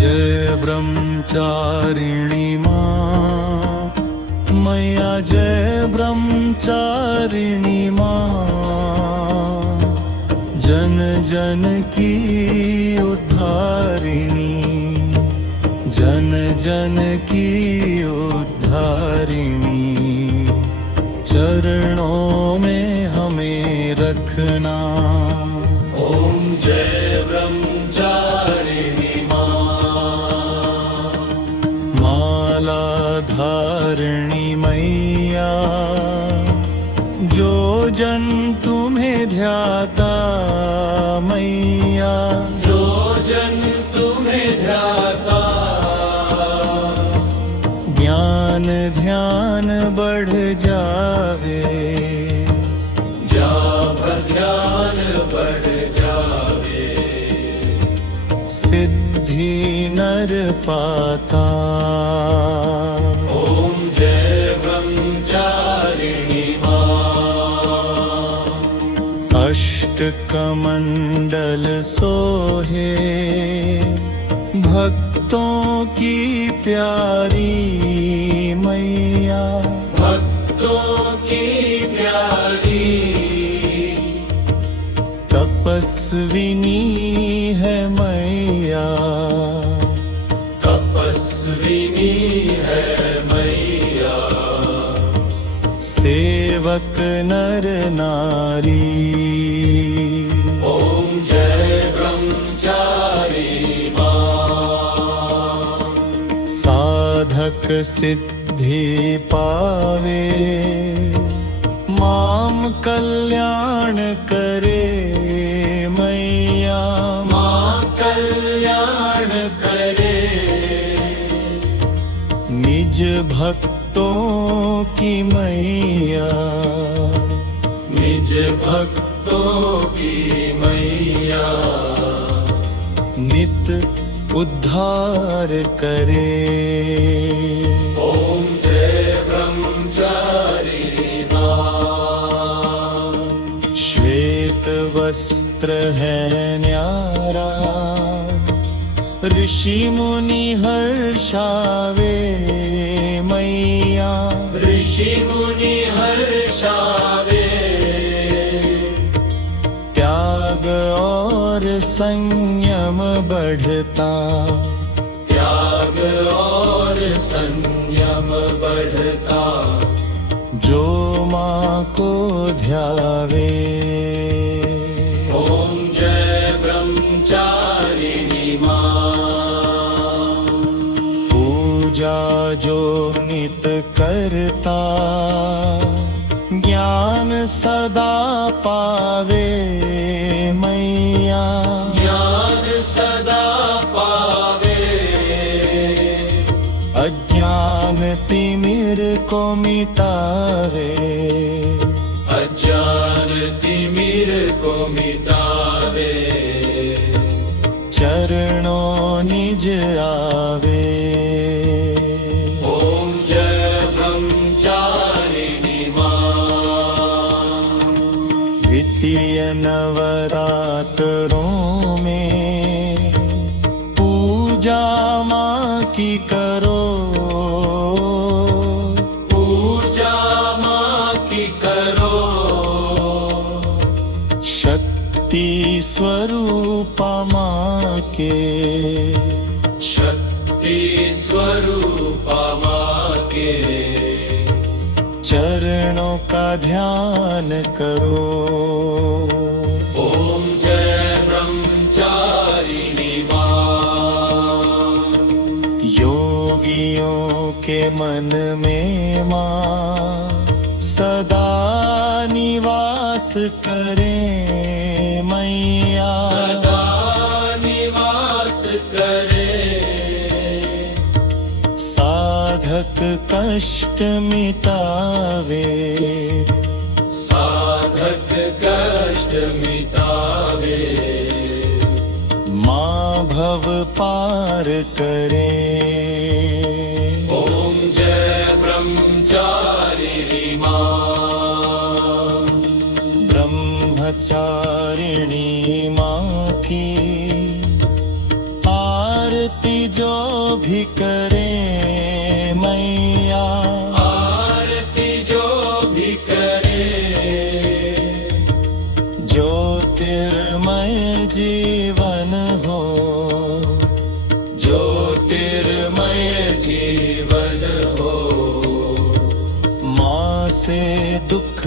जय ब्रह्मचारिणी माँ मैया, जय ब्रह्मचारिणी माँ। जन जन की उद्धारिणी, जन जन की उद्धारिणी। चरणों में हमें रखना। ओम जय ब्रह्मचारिणी माँ। माला धारिणी मैया, जो जन तुम्हें ध्याता मैया, जो जन तुम्हें ध्याता, ज्ञान ध्यान बढ़ जावे, जाप ध्यान बढ़ जावे, सिद्धि नर पाता। ओम जय ब्रह्मचारिणी माँ। अष्ट कमंडल सोहे, भक्तों की प्यारी मैया, भक्तों की प्यारी। तपस्विनी है मैया, तपस्विनी है मैया। सेवक नर नारी। ओम जय ब्रह्मचारिणी माँ। साधक सिद्धि पावे, माम कल्याण करे मैया, मां कल्याण करे। निज भक्तों की मैया, निज भक्तों की मैया। नित उद्धार करे। ओम जय ब्रह्मचारिणी माँ। श्वेत वस्त्र है न्यारा, ऋषि मुनि हर्षावे मैया, ऋषि मुनि हर्षावे। त्याग और संयम बढ़ता, त्याग और संयम बढ़ता। जो माँ को ध्यावे। ओम जय ब्रह्मचारिणी माँ। पूजा जो नित करता, ज्ञान सदा पावे मैया, ज्ञान सदा पावे। अज्ञान तिमिर को मिटावे, अज्ञान तिमिर को मिटावे। चरणों निज आवे। ओम जय ब्रह्मचारिणी माँ। द्वितीय नवरात्रों में पूजा माँ की करो, पूजा माँ की करो। शक्ति स्वरूपा माँ के, शक्ति स्वरूपा माँ के। चरणों का ध्यान करो। ओम जय ब्रह्मचारिणी माँ। योगियों के मन में माँ सदा निवास करे मैया, सदा निवास करे। साधक कष्ट मिटावे, साधक कष्ट मिटावे। माँ भव पार करे। ओम जय ब्रह्मचारिणी माँ। ब्रह्मचारिणी माँ की आरती आरती जो भी करे मैया, आरती जो भी करे, ज्योतिर्मय जीवन हो, ज्योतिर्मय जीवन हो। माँ से दुख